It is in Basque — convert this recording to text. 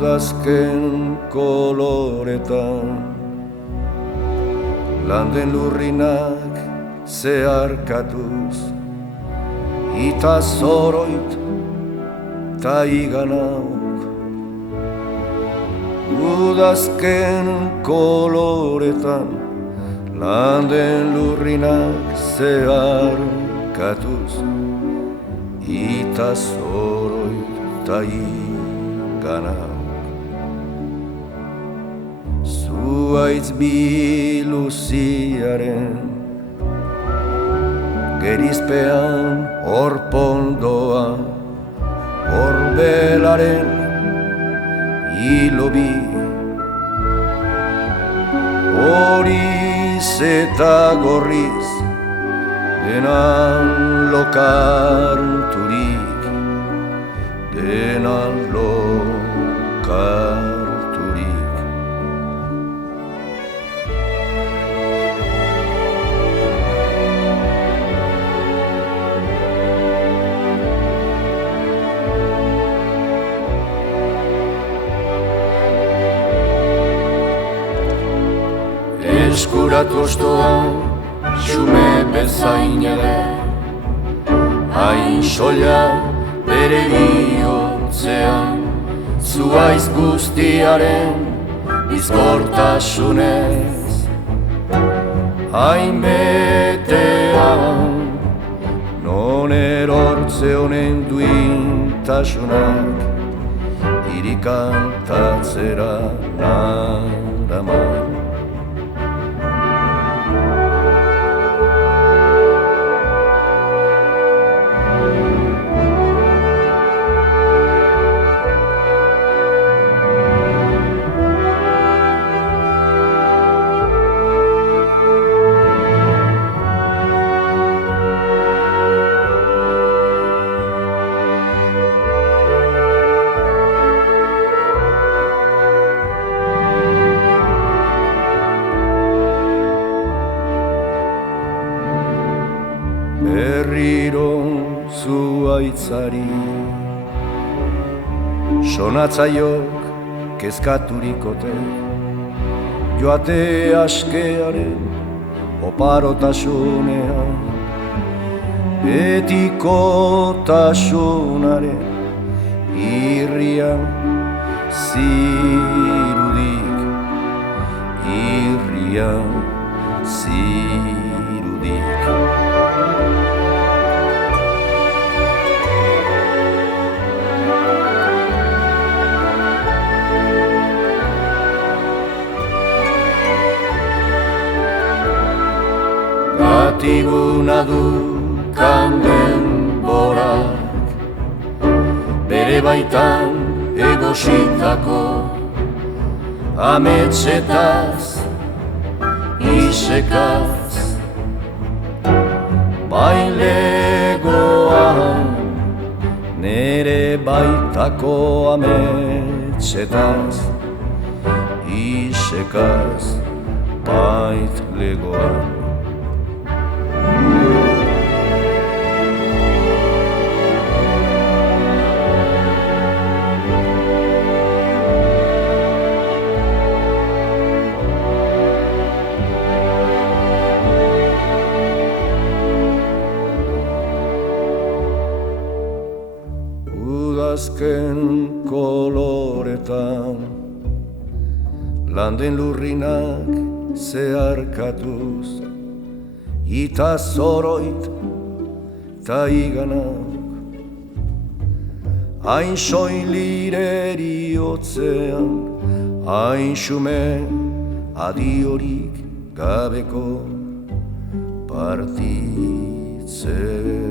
Udazken koloretan landen lurrinak zeharkatuz ita zoroit ta iganauk. Udazken koloretan landen lurrinak zeharkatuz ita zoroit ta iganauk. Zuaitz biluziaren gerizpean orpondoa, orbelaren hilobi, horiz eta gorriz denan lokarturik, denan lokarturik. Eskuratu ostoa, xume bezain ere, hain soila bere bihotzean, zuaiz guztiaren bizkortasunez. Hain betean, non erortze honen duintasunak, irikantatzera naraman. Berriro zuaitzari sonatzaiok kezkaturikote, joate askearen oparotasunean, betikotasunaren irrian zirudik, irrian zirudik. Gatibuna du denborak, bere baitan egositako ametsetaz, isekaz, bailegoan, nere baitako ametsetaz, isekaz, baitlegoan. Udazken koloretan landen lurrinak zeharkatuz ita zoroit ta iganak, hain soilireri hotzean, hain xume adiorik gabeko partitzea.